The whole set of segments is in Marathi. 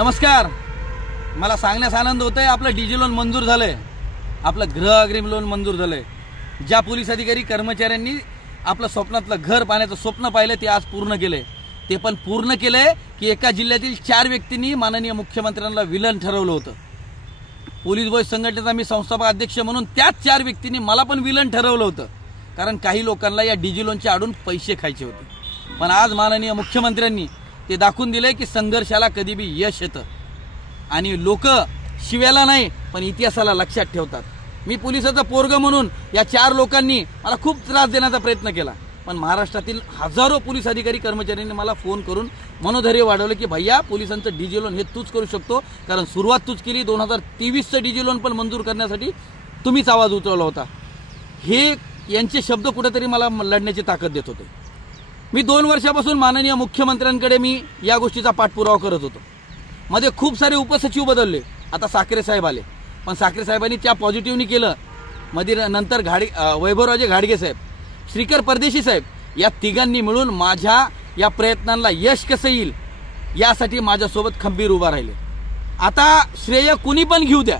नमस्कार. मला सांगण्यास आनंद होतोय, आपलं डीजी लोन मंजूर झालंय, आपलं गृह अग्रिम लोन मंजूर झालंय. ज्या पोलीस अधिकारी कर्मचाऱ्यांनी आपलं स्वप्नातलं घर पाहण्याचं स्वप्न पाहिलं ते आज पूर्ण केलंय. ते पण पूर्ण केलंय की एका जिल्ह्यातील 4 व्यक्तींनी माननीय मुख्यमंत्र्यांना विलन ठरवलं होतं. पोलीस बॉय संघटनेचा मी संस्थापक अध्यक्ष म्हणून त्याच 4 व्यक्तींनी मला पण विलन ठरवलं होतं. कारण काही लोकांना या डीजी लोनच्या आडून पैसे खायचे होते. पण आज माननीय मुख्यमंत्र्यांनी ते दाखवून दिले की संघर्षाला कधी बी यश येतं आणि लोक शिव्याला नाही पण इतिहासाला लक्षात ठेवतात. मी पोलिसाचा पोरग म्हणून या 4 लोकांनी मला खूप त्रास देण्याचा प्रयत्न केला, पण महाराष्ट्रातील हजारो पोलीस अधिकारी कर्मचाऱ्यांनी मला फोन करून मनोधैर्य वाढवलं की भैया पोलिसांचं डीजी लोन हे तूच करू शकतो, कारण सुरुवात तूच केली. 2023चं डीजी लोन पण मंजूर करण्यासाठी तुम्हीच आवाज उचलला होता. हे यांचे शब्द कुठेतरी मला लढण्याची ताकद देत होते. मी 2 वर्षापासून माननीय मुख्यमंत्र्यांकडे मी या गोष्टीचा पाठपुरावा करत होतो. मध्ये खूप सारे उपसचिव बदलले, आता साखरे साहेब आले, पण साखरे साहेबांनी त्या पॉझिटिव्हनी केलं. मध्ये नंतर वैभवराजे घाडगे साहेब, श्रीकर परदेशी साहेब, या तिघांनी मिळून माझ्या या प्रयत्नांना यश कसं येईल यासाठी माझ्यासोबत खंबीर उभा राहिले. आता श्रेय कुणी पण घेऊ द्या,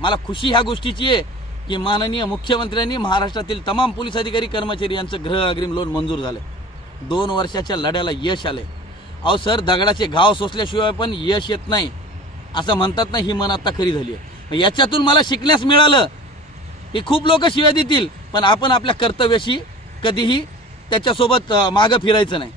मला खुशी ह्या गोष्टीची आहे की माननीय मुख्यमंत्र्यांनी महाराष्ट्रातील तमाम पोलीस अधिकारी कर्मचारी यांचं गृह अग्रिम लोन मंजूर झालं. 2 वर्षाच्या लढ्याला यश आले. अहो सर, दगडाचे घाव सोसल्याशिवाय पण यश येत नाही असं म्हणतात ना, ही मन आता खरी झाली आहे. याच्यातून मला शिकण्यास मिळालं की खूप लोक शिव्या देतील, पण आपण आपल्या कर्तव्याशी कधीही त्याच्यासोबत मागं फिरायचं नाही.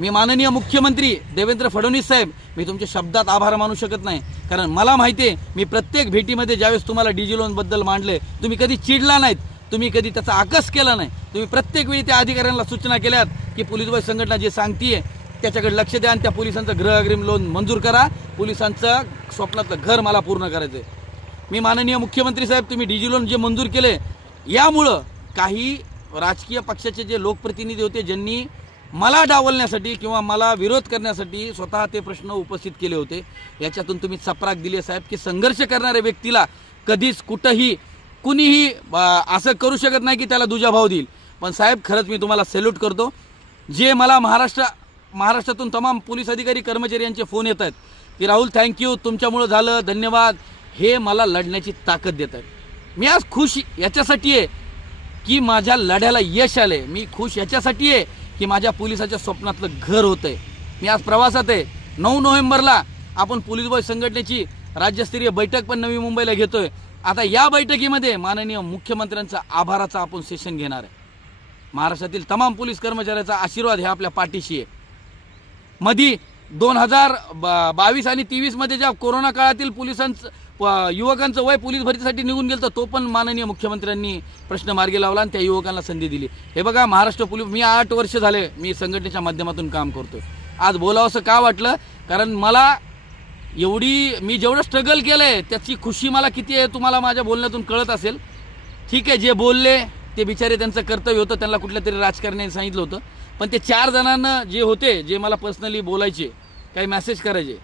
मी माननीय मुख्यमंत्री देवेंद्र फडणवीस साहेब, मी तुमच्या शब्दात आभार मानू शकत नाही, कारण मला माहिती आहे मी प्रत्येक भेटीमध्ये ज्यावेळेस तुम्हाला डीजी लोन बद्दल मांडले तुम्ही कधी चिडला नाहीत, तुम्ही कधी त्याचा आकस केला नाही. तुम्ही प्रत्येक वेळी त्या अधिकाऱ्यांना सूचना केल्यात की पोलीस बॉय संघटना जे सांगतीये त्याच्याकडे लक्ष द्या आणि त्या पोलिसांचं गृह अग्रिम लोन मंजूर करा. पोलिसांचं स्वप्नातलं घर मला पूर्ण करायचंय. मी माननीय मुख्यमंत्री साहेब, तुम्ही डीजी लोन जे मंजूर केले यामुळं काही राजकीय पक्षाचे जे लोकप्रतिनिधी होते ज्यांनी मला डावलण्यासाठी किंवा मला विरोध करण्यासाठी स्वतः ते प्रश्न उपस्थित केले होते, याच्यातून तुम्ही चपराक दिली साहेब की संघर्ष करणाऱ्या व्यक्तीला कधीच कुठंही कुणीही असं करू शकत नाही की त्याला दुजाभाव देईल. पण साहेब, खरंच मी तुम्हाला सॅल्यूट करतो. जे मला महाराष्ट्रातून तमाम पोलीस अधिकारी कर्मचारी यांचे फोन येत आहेत की राहुल थँक्यू, तुमच्यामुळे झालं, धन्यवाद, हे मला लढण्याची ताकद देत आहेत. मी आज खुश याच्यासाठी आहे की माझ्या लढ्याला यश आले. मी खुश याच्यासाठी आहे की माझ्या पोलिसाच्या स्वप्नातलं घर होतंय. मी आज प्रवासात आहे. 9 नोव्हेंबरला आपण पोलीस बॉय संघटनेची राज्यस्तरीय बैठक पण नवी मुंबईला घेतोय. आता या बैठकीमध्ये माननीय मुख्यमंत्र्यांचा आभाराचा आपण सेशन घेणार आहे. महाराष्ट्रातील तमाम पोलीस कर्मचाऱ्यांचा आशीर्वाद हे आपल्या पाठीशी आहे. मध्ये 2022 आणि 23 मध्ये ज्या कोरोना काळातील पोलिसांचं युवकांचं वय पोलीस भरतीसाठी निघून गेलं, तो पण माननीय मुख्यमंत्र्यांनी प्रश्न मार्गी लावला आणि त्या युवकांना संधी दिली. हे बघा, महाराष्ट्र पोलीस, मी 8 वर्ष झाले मी संघटनेच्या माध्यमातून काम करतोय. आज बोलावंसं का वाटलं, कारण मला मी जेवढं स्ट्रगल केलंय त्याची खुशी मला किती आहे तुम्हाला माझ्या बोलण्यातून कळत असेल. ठीक आहे, जे बोलले ते बिचारे त्यांचं कर्तव्य होतं, त्यांना कुठल्या तरी राजकारण्याने सांगितलं होतं, पण ते 4 जणांना जे होते, जे मला पर्सनली बोलायचे, काही मेसेज करायचे,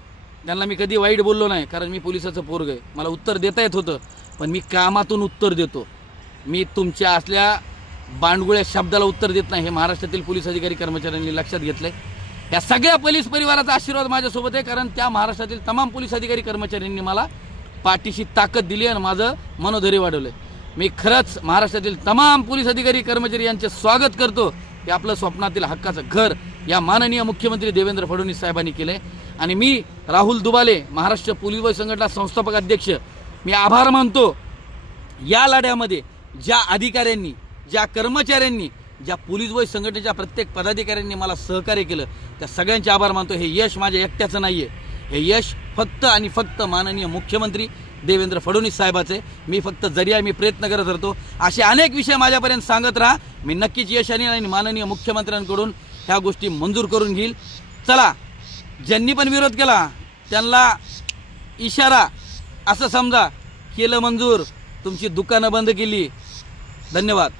त्यांना मी कधी वाईट बोललो नाही, कारण मी पोलिसाचं पोरग आहे. मला उत्तर देता येत होतं, पण मी कामातून उत्तर देतो. मी तुमच्या असल्या बांडगुळ्या शब्दाला उत्तर देत नाही. हे महाराष्ट्रातील पोलीस अधिकारी कर्मचाऱ्यांनी लक्षात घेतलंय. या सगळ्या पोलीस परिवाराचा आशीर्वाद माझ्यासोबत आहे, कारण त्या महाराष्ट्रातील तमाम पोलीस अधिकारी कर्मचाऱ्यांनी मला पाठीशी ताकद दिली आणि माझं मनोधैर्य वाढवलंय. मी खरंच महाराष्ट्रातील तमाम पोलीस अधिकारी कर्मचारी यांचे स्वागत करतो की आपलं स्वप्नातील हक्काचं घर या माननीय मुख्यमंत्री देवेंद्र फडणवीस साहेबांनी केलंय. आणि मी राहुल दुबाले, महाराष्ट्र पोलीस बॉय संघटना संस्थापक अध्यक्ष, मी आभार मानतो या लढ्यामध्ये ज्या अधिकाऱ्यांनी, ज्या कर्मचाऱ्यांनी, ज्या पोलीस बॉय संघटनेच्या प्रत्येक पदाधिकाऱ्यांनी मला सहकार्य केलं, त्या सगळ्यांचे आभार मानतो. हे यश माझ्या एकट्याचं नाहीये, हे यश फक्त आणि फक्त माननीय मुख्यमंत्री देवेंद्र फडणवीस साहेबाचे. मी फक्त जरिया, मी प्रयत्न करत राहतो. असे अनेक विषय माझ्यापर्यंत सांगत राहा. मी नक्कीच यश आणि माननीय मुख्यमंत्र्यांकडून ह्या गोष्टी मंजूर करून घेईल. चला, ज्यांनी पण विरोध केला त्यांना इशारा असं समजा, केलं मंजूर, तुमची दुकानं बंद केली. धन्यवाद.